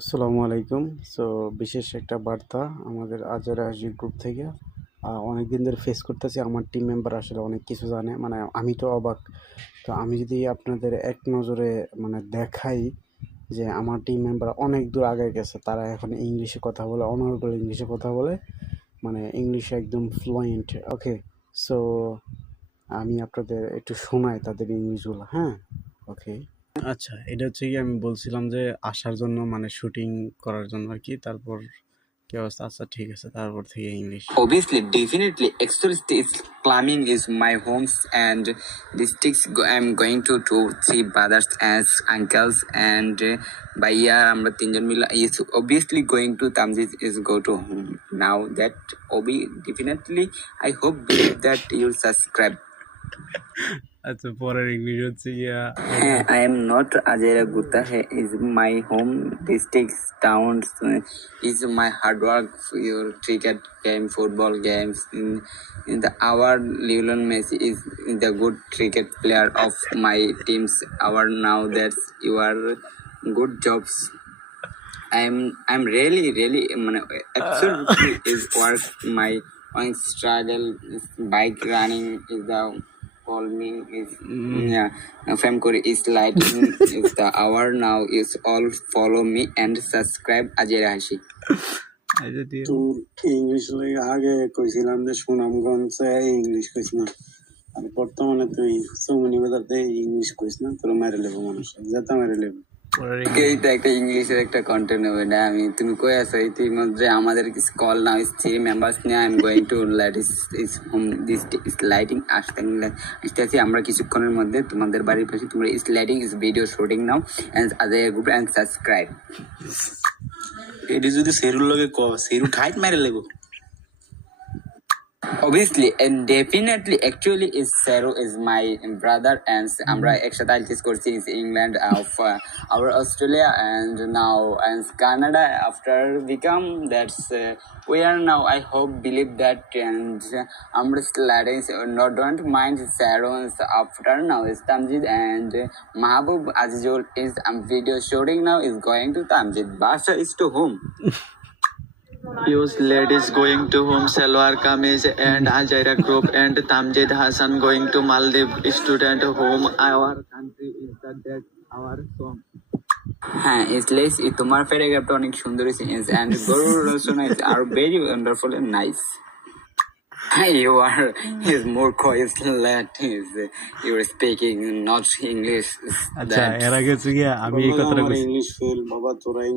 আসসালামু আলাইকুম। সো বিশেষ একটা বার্তা আমাদের আজারা হাসি গ্রুপ থেকে। অনেকদিন ধরে ফেস করতেছি, আমার টিম মেম্বার আসলে অনেক কিছু জানে, মানে আমি তো অবাক। তো আমি যদি আপনাদের এক নজরে মানে দেখাই যে আমার টিম মেম্বার অনেক দূর আগে গেছে, তারা এখন ইংলিশে কথা বলে, অনর্গল ইংলিশে কথা বলে, মানে ইংলিশে একদম ফ্লুয়েন্ট। ওকে, সো আমি আপনাদের একটু শোনাই তাদের ইংলিশগুলো, হ্যাঁ? ওকে। আচ্ছা, এটা হচ্ছে গিয়ে আমি বলছিলাম যে আসার জন্য, মানে শুটিং করার জন্য আর কি। তারপর কি অবস্থা? আচ্ছা ঠিক আছে, তারপর থেকে English. Obviously, definitely, Exorcist is climbing is my homes and districts. I'm going to 2-3 brothers as uncles and by year আমরা তিনজন মিলে is obviously going to Tamjiz is go to home. Now that definitely I hope believe that you'll subscribe. আচ্ছা, পরের English হচ্ছে গিয়া I am not Ajera Gutta. Is my home districts, towns, is my hard work for your cricket game, football games. In the our Lionel Messi is the good cricket player of my teams. Our now that you are good jobs. I'm really absolutely is work my struggle is bike running is the calming is yeah Femkori is lighting is the hour now is all follow me and subscribe Ajay Hashi. তো English আগে কইছিলাম যে সুনামগঞ্জে English কইস না, আর বর্তমানে তুই সৌমনি বাজারতে English কইস না, তোর মারে লেবো মানুষ যাতে মারে লেবো। এইটা একটা ইংলিশের একটা কন্টেন্ট হবে না। তুমি কই আছো ইতিমধ্যে আমাদের কিছু কল নাও ইস 3 মেম্বার্স নিয়ে I am going to let is home this is lighting আসতেছি আমরা কিছুক্ষণের মধ্যে তোমাদের বাড়ির পাশে। তোমরা is lighting is video shooting now and other group and subscribe. এটি যদি সেরুর লগে সেরু ঠাইট মারে লেবো। Obviously and definitely actually is Sero is my brother and আমরা একসাথে আইটিস করছি is England of our Australia and now and Canada after become that's we are now I hope believe that and আমরা ladies no don't mind Sero's after now is Tamjid and Mahabub Azizul is video shooting now is going to Tamjid. Basha is to home. Use ladies going to home Salwar Kameez and Ajaira group and Tamjid Hassan going to Maldives student home. Our country is the dead our song. হ্যাঁ ইসলেস তোমার প্যারাগ্রাফটা অনেক সুন্দর হয়েছে and গরুর রচনা আর very wonderful and nice. You are is more quiet is you are speaking not English. আচ্ছা, এর আগে হচ্ছে গিয়া আমি এই কথাটা ইংলিশ ফেল বাবা তোরা